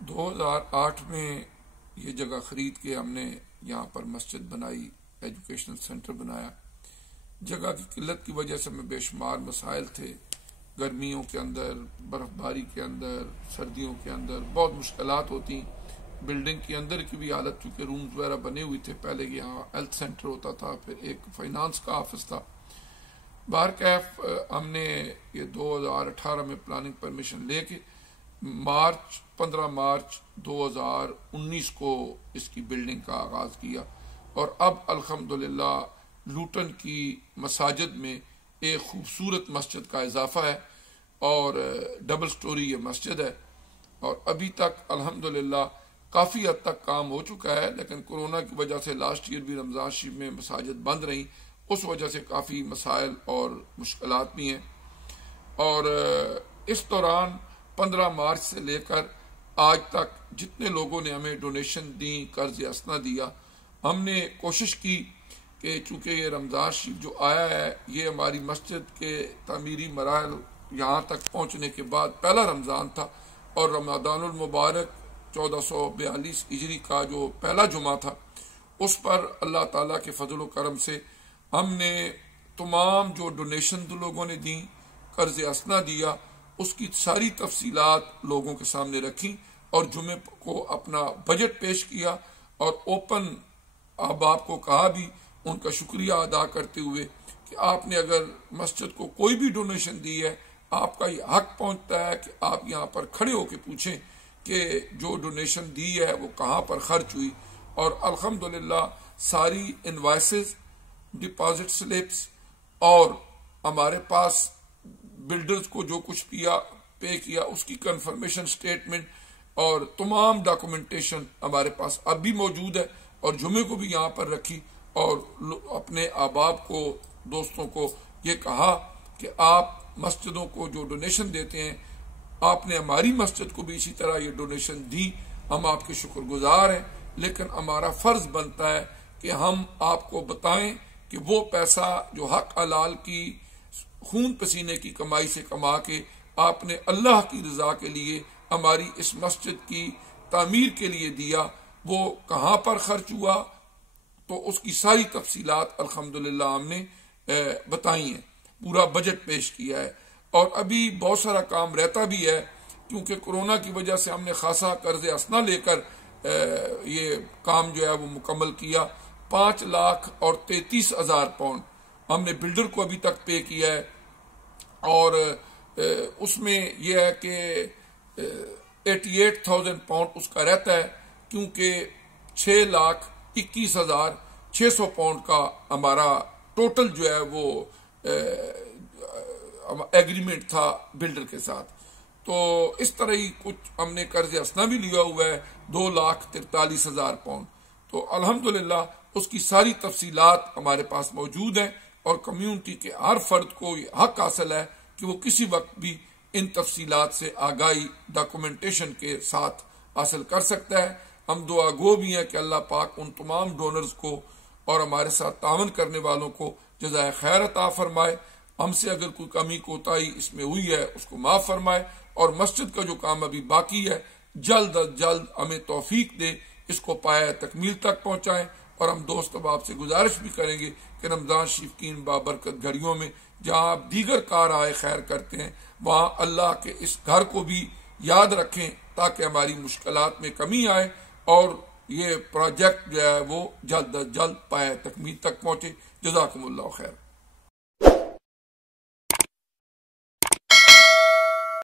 2008 میں یہ جگہ خرید کے ہم نے یہاں پر مسجد بنائی، ایجوکیشنل سینٹر بنایا۔ جگہ کی قلت کی وجہ سے میں بے شمار مسائل تھے، گرمیوں کے اندر، برف باری کے اندر، سردیوں کے اندر بہت مشکلات ہوتی۔ بلڈنگ کے اندر کی بھی حالت، چونکہ رومز وغیرہ بنے ہوئی تھے، پہلے یہاں ہیلتھ سینٹر ہوتا تھا، پھر ایک فائنانس کا آفس تھا۔ بہرکیف ہم نے یہ 2018 میں پلاننگ پرمیشن لے کے 15 مارچ 2019 کو اس کی بلڈنگ کا آغاز کیا، اور اب الحمدللہ لوٹن کی مساجد میں ایک خوبصورت مسجد کا اضافہ ہے، اور ڈبل سٹوری یہ مسجد ہے، اور ابھی تک الحمدللہ کافی حد تک کام ہو چکا ہے، لیکن کورونا کی وجہ سے لاسٹ ایئر بھی رمضان شریف میں مساجد بند رہیں، اس وجہ سے کافی مسائل اور مشکلات بھی ہیں۔ اور اس دوران 15 مارچ سے لے کر آج تک جتنے لوگوں نے ہمیں ڈونیشن دیں، قرض اسنا دیا، ہم نے کوشش کی کہ چونکہ یہ رمضان شریف جو آیا ہے، یہ ہماری مسجد کے تعمیری مراحل یہاں تک پہنچنے کے بعد پہلا رمضان تھا، اور رمضان المبارک 1442 ہجری کا جو پہلا جمعہ تھا، اس پر اللہ تعالیٰ کے فضل و کرم سے ہم نے تمام جو ڈونیشن لوگوں نے دیں، قرض اسنا دیا، اس کی ساری تفصیلات لوگوں کے سامنے رکھی، اور جمعے کو اپنا بجٹ پیش کیا، اور اوپن احباب کو کہا بھی، ان کا شکریہ ادا کرتے ہوئے کہ آپ نے اگر مسجد کو کوئی بھی ڈونیشن دی ہے، آپ کا یہ حق پہنچتا ہے کہ آپ یہاں پر کھڑے ہو کے پوچھیں کہ جو ڈونیشن دی ہے وہ کہاں پر خرچ ہوئی۔ اور الحمدللہ ساری انوائسز، ڈپازٹ سلپس، اور ہمارے پاس بلڈرز کو جو کچھ پے کیا اس کی کنفرمیشن سٹیٹمنٹ اور تمام ڈاکومنٹیشن ہمارے پاس اب بھی موجود ہے، اور جمعے کو بھی یہاں پر رکھی، اور اپنے احباب کو، دوستوں کو یہ کہا کہ آپ مسجدوں کو جو ڈونیشن دیتے ہیں، آپ نے ہماری مسجد کو بھی اسی طرح یہ ڈونیشن دی، ہم آپ کے شکر گزار ہیں، لیکن ہمارا فرض بنتا ہے کہ ہم آپ کو بتائیں کہ وہ پیسہ جو حق حلال کی خون پسینے کی کمائی سے کما کے آپ نے اللہ کی رضا کے لیے ہماری اس مسجد کی تعمیر کے لیے دیا، وہ کہاں پر خرچ ہوا، تو اس کی ساری تفصیلات الحمدللہ ہم نے بتائی ہیں، پورا بجٹ پیش کیا ہے۔ اور ابھی بہت سارا کام رہتا بھی ہے، کیونکہ کورونا کی وجہ سے ہم نے خاصا قرض اسنا لے کر یہ کام جو ہے وہ مکمل کیا۔ 5,33,000 پاؤنڈ ہم نے بلڈر کو ابھی تک پے کیا ہے، اور اس میں یہ ہے کہ 88,000 پاؤنڈ اس کا رہتا ہے، کیونکہ 6,21,600 پاؤنڈ کا ہمارا ٹوٹل جو ہے وہ ایگریمنٹ تھا بلڈر کے ساتھ۔ تو اس طرح ہی کچھ ہم نے قرض اسنا بھی لیا ہوا ہے 2,43,000 پاؤنڈ۔ تو الحمدللہ اس کی ساری تفصیلات ہمارے پاس موجود ہیں، اور کمیونٹی کے ہر فرد کو یہ حق حاصل ہے کہ وہ کسی وقت بھی ان تفصیلات سے آگاہی ڈاکومنٹیشن کے ساتھ حاصل کر سکتا ہے۔ ہم دعا گو بھی ہیں کہ اللہ پاک ان تمام ڈونرز کو اور ہمارے ساتھ تعاون کرنے والوں کو جزائے خیر عطا فرمائے، ہم سے اگر کوئی کمی کوتاہی اس میں ہوئی ہے اس کو معاف فرمائے، اور مسجد کا جو کام ابھی باقی ہے جلد از جلد ہمیں توفیق دے، اس کو پایہ تکمیل تک پہنچائیں۔ اور ہم دوست احباب سے گزارش بھی کریں گے کہ رمضان شریف کی ان بابرکت گھڑیوں میں جہاں آپ دیگر کار آئے خیر کرتے ہیں، وہاں اللہ کے اس گھر کو بھی یاد رکھیں، تاکہ ہماری مشکلات میں کمی آئے، اور یہ پروجیکٹ جو ہے وہ جلد از جلد پایہ تکمیل تک پہنچے۔ جزاکم اللہ خیر۔